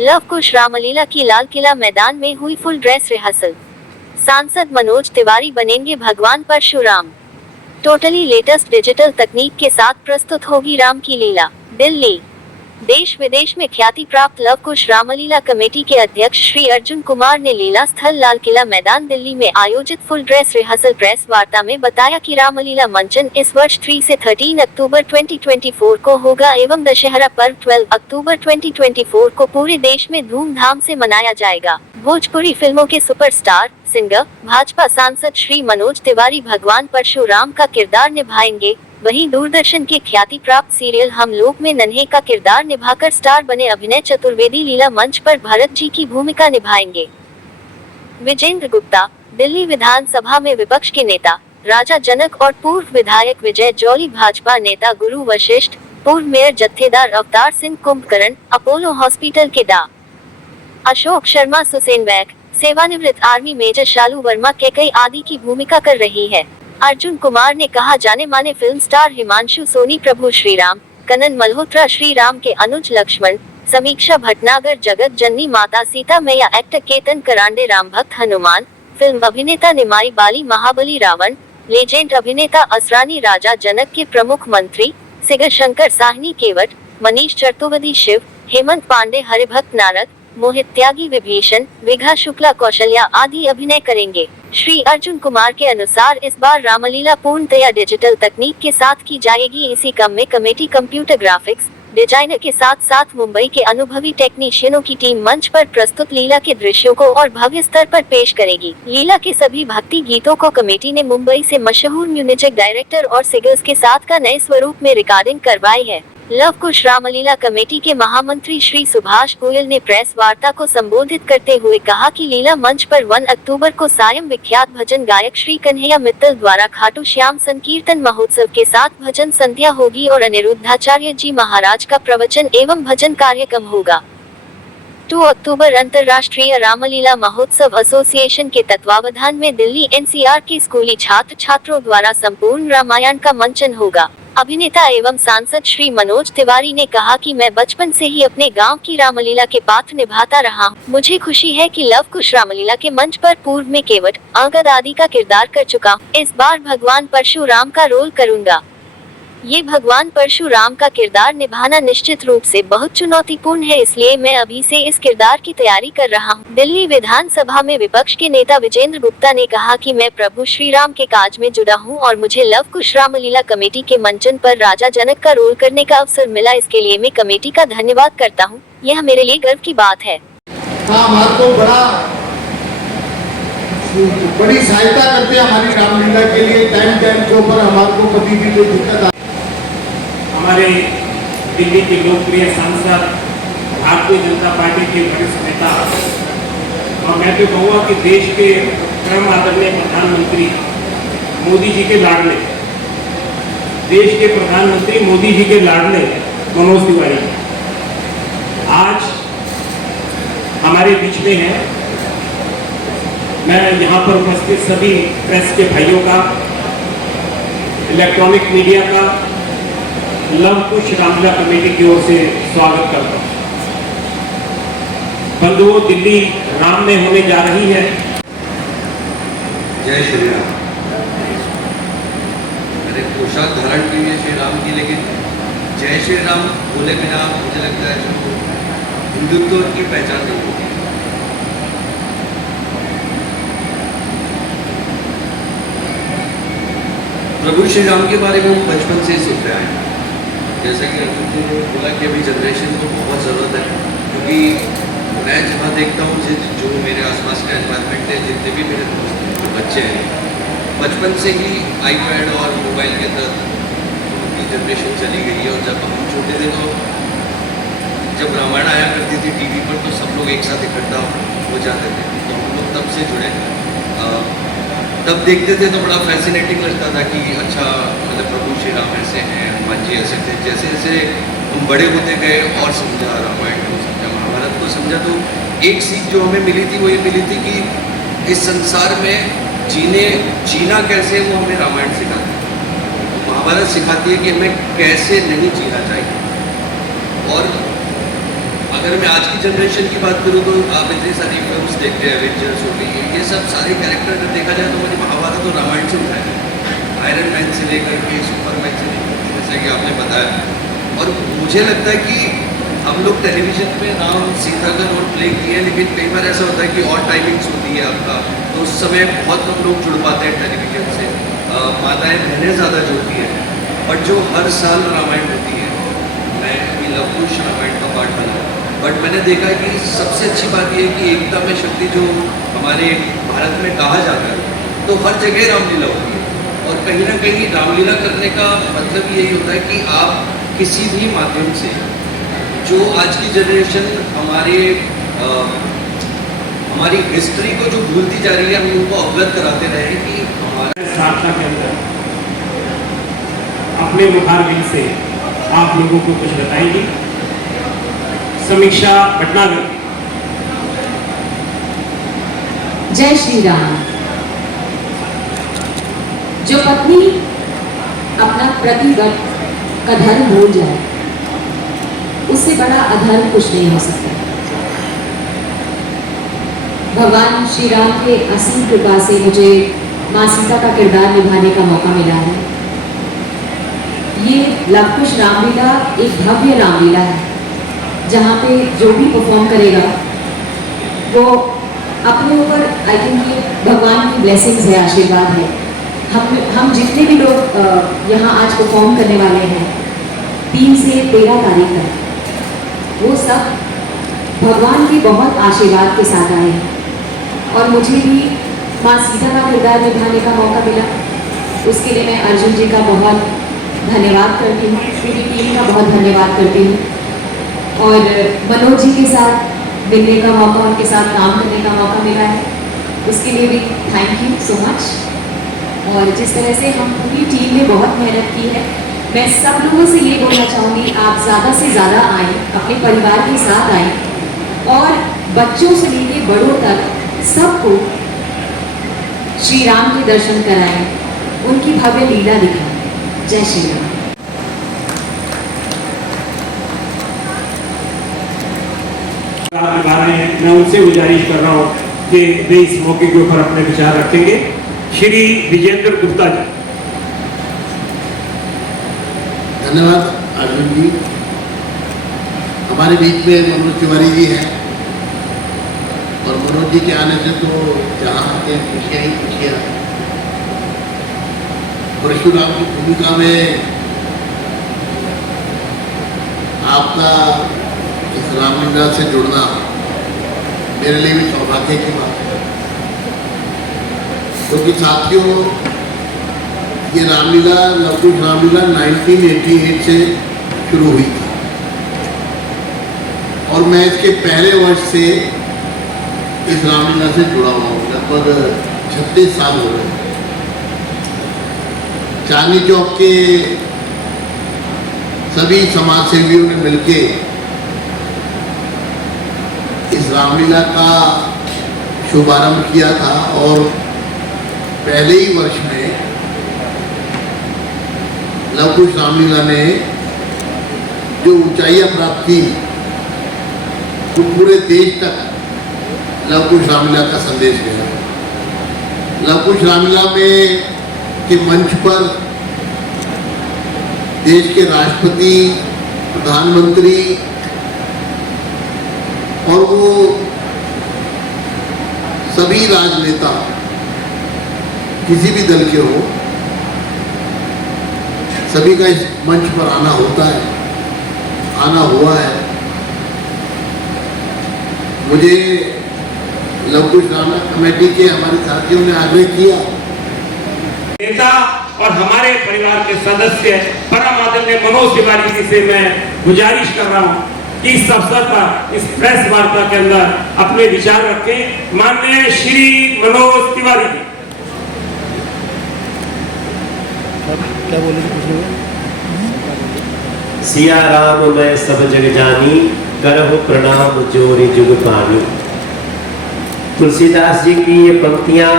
Love कुश रामलीला की लाल किला मैदान में हुई फुल ड्रेस रिहर्सल। सांसद मनोज तिवारी बनेंगे भगवान परशुराम। टोटली लेटेस्ट डिजिटल तकनीक के साथ प्रस्तुत होगी राम की लीला। दिल्ली। देश विदेश में ख्याति प्राप्त लव कुश रामलीला कमेटी के अध्यक्ष श्री अर्जुन कुमार ने लीला स्थल लाल किला मैदान दिल्ली में आयोजित फुल ड्रेस रिहर्सल प्रेस वार्ता में बताया कि रामलीला मंचन इस वर्ष 3 से 13 अक्टूबर 2024 को होगा एवं दशहरा पर्व 12 अक्टूबर 2024 को पूरे देश में धूमधाम से मनाया जाएगा। भोजपुरी फिल्मों के सुपरस्टार सिंगर भाजपा सांसद श्री मनोज तिवारी भगवान परशुराम का किरदार निभाएंगे। वहीं दूरदर्शन के ख्याति प्राप्त सीरियल हम लोग में नन्हे का किरदार निभाकर स्टार बने अभिनय चतुर्वेदी लीला मंच पर भरत जी की भूमिका निभाएंगे। विजेंद्र गुप्ता। दिल्ली विधानसभा में विपक्ष के नेता राजा जनक और पूर्व विधायक विजय जौली, भाजपा नेता गुरु वशिष्ठ, पूर्व mayor जत्थेदार Avtar Singh Kumbhakarna, Apollo hospital के डा अशोक शर्मा, सुसेन वैक, सेवानिवृत्त आर्मी मेजर शालू वर्मा केकई आदि की भूमिका कर रही है। अर्जुन कुमार ने कहा, जाने माने फिल्म स्टार हिमांशु सोनी प्रभु श्रीराम, कनन मल्होत्रा श्रीराम के अनुज लक्ष्मण, समीक्षा भटनागर जगत जननी माता सीता मैया, एक्टर केतन करांडे राम भक्त हनुमान, फिल्म अभिनेता निमाई बाली महाबली रावण, लेजेंड अभिनेता असरानी राजा जनक के प्रमुख मंत्री, सिगर शंकर साहनी केवट, मनीष चतुर्वेदी शिव, हेमंत पांडे हरिभक्त नारद, मोहित त्यागी विभीषण, विघा शुक्ला कौशल्या आदि अभिनय करेंगे। श्री अर्जुन कुमार के अनुसार इस बार रामलीला पूर्णतया डिजिटल तकनीक के साथ की जाएगी। इसी क्रम में कमेटी कंप्यूटर ग्राफिक्स डिजाइनर के साथ साथ मुंबई के अनुभवी टेक्नीशियनों की टीम मंच पर प्रस्तुत लीला के दृश्यों को और भव्य स्तर पर पेश करेगी। लीला के सभी भक्ति गीतों को कमेटी ने मुंबई से मशहूर म्यूजिक डायरेक्टर और सिंगर्स के साथ का नए स्वरूप में रिकॉर्डिंग करवाई है। लव कुश रामलीला कमेटी के महामंत्री श्री सुभाष गोयल ने प्रेस वार्ता को संबोधित करते हुए कहा कि लीला मंच पर 1 अक्टूबर को सायं विख्यात भजन गायक श्री कन्हैया मित्तल द्वारा खाटू श्याम संकीर्तन महोत्सव के साथ भजन संध्या होगी और अनिरुद्धाचार्य जी महाराज का प्रवचन एवं भजन कार्यक्रम होगा। 2 अक्टूबर अंतर्राष्ट्रीय रामलीला महोत्सव एसोसिएशन के तत्वावधान में दिल्ली एनसीआर के स्कूली छात्र छात्रों द्वारा संपूर्ण रामायण का मंचन होगा। अभिनेता एवं सांसद श्री मनोज तिवारी ने कहा कि मैं बचपन से ही अपने गांव की रामलीला के पात्र निभाता रहा हूं। मुझे खुशी है कि लव कुश रामलीला के मंच पर पूर्व में केवट, अंगद आदि का किरदार कर चुका हूं। इस बार भगवान परशुराम का रोल करूंगा। ये भगवान परशुराम का किरदार निभाना निश्चित रूप से बहुत चुनौतीपूर्ण है, इसलिए मैं अभी से इस किरदार की तैयारी कर रहा हूँ। दिल्ली विधानसभा में विपक्ष के नेता विजेंद्र गुप्ता ने कहा कि मैं प्रभु श्री राम के काज में जुड़ा हूँ और मुझे लव कुश रामलीला कमेटी के मंचन पर राजा जनक का रोल करने का अवसर मिला। इसके लिए मैं कमेटी का धन्यवाद करता हूँ। यह मेरे लिए गर्व की बात है। बड़ी सहायता करते हैं हमारी रामलीला के लिए। टाइम के ऊपर हमारे को कभी भी कोई दिक्कत हमारे दिल्ली के लोकप्रिय सांसद, भारतीय जनता पार्टी के वरिष्ठ नेता और मैं तो कहूँगा कि देश के परम आदरणीय प्रधानमंत्री मोदी जी के लाडले, देश के प्रधानमंत्री मोदी जी के लाडले मनोज तिवारी आज हमारे बीच में है। मैं यहाँ पर उपस्थित सभी प्रेस के भाइयों का, इलेक्ट्रॉनिक मीडिया का लव कुश रामलीला कमेटी की ओर से स्वागत करता हूँ। बंधुओं, दिल्ली राम में होने जा रही है। जय श्री राम। मेरे पोशाक धारण की है श्री राम की, लेकिन जय श्री राम बोले बिना मुझे लगता है जो हिंदुत्व की पहचान नहीं होगी। प्रभु श्री राम के बारे में हम बचपन से ही सुनते आए हैं। जैसे कि अर्जुन ने बोला कि अभी जनरेशन को बहुत ज़रूरत है, क्योंकि मैं जहाँ देखता हूँ जो मेरे आसपास का एनवायरनमेंट है, जितने भी मेरे दोस्त बच्चे हैं, बचपन से ही आईपैड और मोबाइल के अंदर उनकी जनरेशन चली गई है। और जब हम छोटे थे तो जब रामायण आया करती थी टीवी पर तो सब लोग एक साथ इकट्ठा हो जाते थे, तो हम लोग तब से जुड़े। तब देखते थे तो बड़ा फैसिनेटिंग लगता था कि अच्छा, मतलब प्रभु श्री राम ऐसे हैं, हनुमान जी ऐसे थे। जैसे जैसे हम बड़े होते गए और समझा, रामायण को समझा, महाभारत को समझा, तो एक सीख जो हमें मिली थी वो ये मिली थी कि इस संसार में जीना कैसे, वो हमें रामायण सिखाती है। तो महाभारत सिखाती है कि हमें कैसे नहीं जीना चाहिए। और अगर मैं आज की जनरेशन की बात करूँ तो आप इतनी सारी फिल्म्स देखते हैं, एवेंजर्स हो गई, ये सब सारे कैरेक्टर देखा जाए तो मुझे महाभारत और रामायण से उठाए हैं, आयरन मैन से लेकर के सुपरमैन से लेकर के, जैसा कि आपने बताया। और मुझे लगता है कि हम लोग टेलीविज़न पे राम सीता का रोल प्ले किए हैं, लेकिन कई बार ऐसा होता है कि और टाइमिंग्स होती है आपका, तो उस समय बहुत कम लोग जुड़ पाते हैं टेलीविज़न से, माताएँ बहनें ज़्यादा जुड़ती हैं। बट जो हर साल रामायण होती है, मैं अभी लव कुश रामायण का पार्ट बना, बट मैंने देखा कि सबसे अच्छी बात यह है कि एकता में शक्ति जो हमारे भारत में कहा जाता है, तो हर जगह रामलीला होती है। और कहीं ना कहीं रामलीला करने का मतलब यही होता है कि आप किसी भी माध्यम से जो आज की जनरेशन हमारी हिस्ट्री को जो भूलती जा रही है, हम उनको अवगत कराते रहे कि हमारे साधना के अंदर अपने मुखारबिन से आप लोगों को कुछ बताएंगी। समीक्षा भटनागर। जय श्री राम। जो पत्नी अपना प्रतिव्रत का धर्म भूल जाए, उससे बड़ा अधर्म कुछ नहीं हो सकता। भगवान श्री राम के असीम कृपा से मुझे माँ सीता का किरदार निभाने का मौका मिला है। ये लव कुश रामलीला एक भव्य रामलीला है, जहाँ पे जो भी परफॉर्म करेगा वो अपने ऊपर, आई थिंक ये भगवान की ब्लेसिंग्स है, आशीर्वाद है। हम जितने भी लोग यहाँ आज परफॉर्म करने वाले हैं 3 से 13 तारीख तक, वो सब भगवान के बहुत आशीर्वाद के साथ आए हैं। और मुझे भी माँ सीता का किरदार निभाने का मौका मिला, उसके लिए मैं अर्जुन जी का बहुत धन्यवाद करती हूँ, पूरी टीम का बहुत धन्यवाद करती हूँ। और मनोज जी के साथ मिलने का मौका, उनके साथ काम करने का मौका मिला है, उसके लिए भी थैंक यू सो मच। और जिस तरह से हम पूरी टीम ने बहुत मेहनत की है, मैं सब लोगों से ये बोलना चाहूँगी, आप ज़्यादा से ज़्यादा आएँ, अपने परिवार के साथ आएँ और बच्चों से लेकर बड़ों तक सबको श्री राम के दर्शन कराएं, उनकी भव्य लीला दिखाएं। जय श्री राम। मैं उनसे गुजारिश कर रहा हूँ कि वे इस मौके के ऊपर अपने विचार रखेंगे। श्री विजेंद्र गुप्ता जी। धन्यवाद अर्जुन जी। हमारे बीच में मनोज तिवारी जी हैं, और मनोज जी के आने से तो जहाँ आते हैं खुशियाँ ही खुशियाँ। परशुराम की भूमिका में आपका इस रामलीला से जुड़ना मेरे लिए भी सौभाग्य की बात है, क्योंकि साथियों ये रामलीला, लव कुश रामलीला 1988 से शुरू हुई थी, और मैं इसके पहले वर्ष से इस रामलीला से जुड़ा हुआ हूँ। लगभग 36 साल हो गए। चांदनी चौक के सभी समाज सेवियों ने मिलके इस रामलीला का शुभारंभ किया था, और पहले ही वर्ष में लव कुश रामलीला ने जो ऊंचाइयां प्राप्त की, वो पूरे देश तक लव कुश रामलीला का संदेश गया। लव कुश रामलीला में के मंच पर देश के राष्ट्रपति, प्रधानमंत्री और वो सभी राजनेता किसी भी दल के हो, सभी का इस मंच पर आना होता है, आना हुआ है। मुझे लव कुश रामलीला कमेटी के हमारे साथियों ने आग्रह किया, नेता और हमारे परिवार के सदस्य परम आदरणीय मनोज तिवारी जी से मैं गुजारिश कर रहा हूं कि इस अवसर पर, इस प्रेस वार्ता के अंदर अपने विचार रखें। माननीय श्री मनोज तिवारी जी। क्या बोले थे? सिया राम मैं सब जग जानी, करहु प्रणाम जोरि जुग पानी। तुलसीदास जी की ये पंक्तियां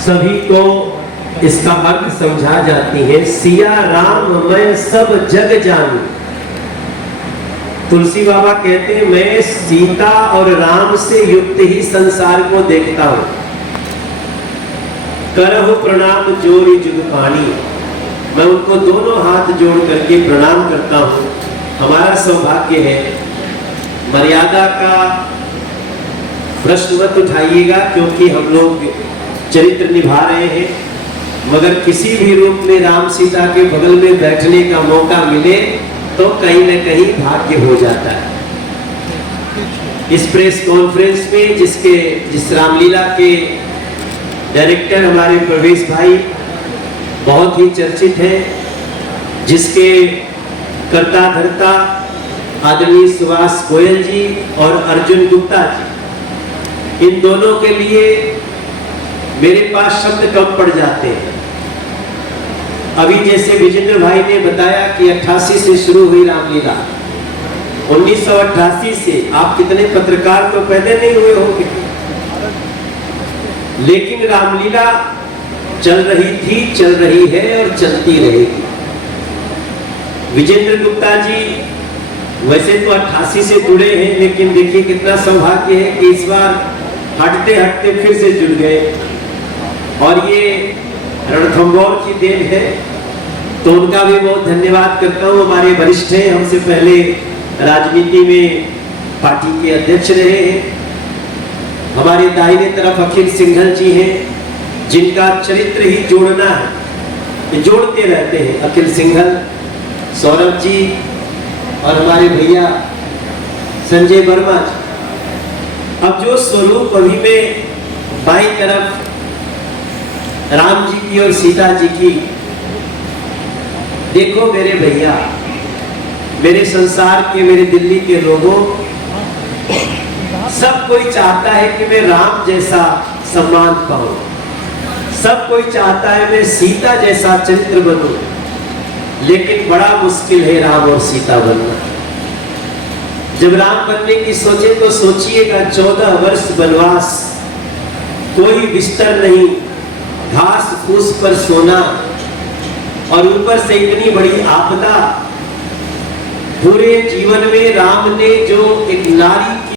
सभी को इसका अर्थ समझा जाती है। सिया राम मैं सब जग जानी, तुलसी बाबा कहते हैं मैं सीता और राम से युक्त ही संसार को देखता हूं। करहु प्रणाम जोरी जुग पानी, मैं उनको दोनों हाथ जोड़ करके प्रणाम करता हूं। हमारा सौभाग्य है, मर्यादा का प्रश्न मत उठाइएगा क्योंकि हम लोग चरित्र निभा रहे हैं, मगर किसी भी रूप में राम सीता के बगल में बैठने का मौका मिले तो कहीं न कहीं भाग्य हो जाता है। इस प्रेस कॉन्फ्रेंस में जिस रामलीला के डायरेक्टर हमारे प्रवेश भाई बहुत ही चर्चित हैं, जिसके कर्ता धर्ता आदरणीय सुभाष गोयल जी और अर्जुन गुप्ता जी, इन दोनों के लिए मेरे पास शब्द कम पड़ जाते हैं। अभी जैसे विजेंद्र भाई ने बताया कि 88 से शुरू हुई रामलीला, 1988 से आप कितने पत्रकार तो पैदा नहीं हुए होंगे, लेकिन रामलीला चल रही थी, चल रही है और चलती रहेगी। विजेंद्र गुप्ता जी वैसे तो 88 से जुड़े हैं, लेकिन देखिए कितना सौभाग्य है कि इस बार हटते हटते फिर से जुड़ गए, और ये रणथंभौर की देन है, तो उनका भी बहुत धन्यवाद करता हूँ। हमारे वरिष्ठ हैं, हमसे पहले राजनीति में पार्टी के अध्यक्ष रहे हैं। हमारे दाहिने तरफ अखिल सिंघल जी हैं, जिनका चरित्र ही जोड़ना है, ये जोड़ते रहते हैं। अखिल सिंघल, सौरभ जी और हमारे भैया संजय वर्मा जी। अब जो स्वरूप अभी में बाईं तरफ राम जी की और सीता जी की, देखो मेरे भैया, मेरे संसार के, मेरे दिल्ली के लोगों, सब कोई चाहता है कि मैं राम जैसा सम्मान पाऊं, सब कोई चाहता है मैं सीता जैसा चरित्र बनूं, लेकिन बड़ा मुश्किल है राम और सीता बनना। जब राम बनने की सोचे तो सोचिएगा 14 वर्ष वनवास, कोई बिस्तर नहीं, घास फूस पर सोना, और ऊपर से इतनी बड़ी आपदा। पूरे जीवन में राम ने जो एक नारी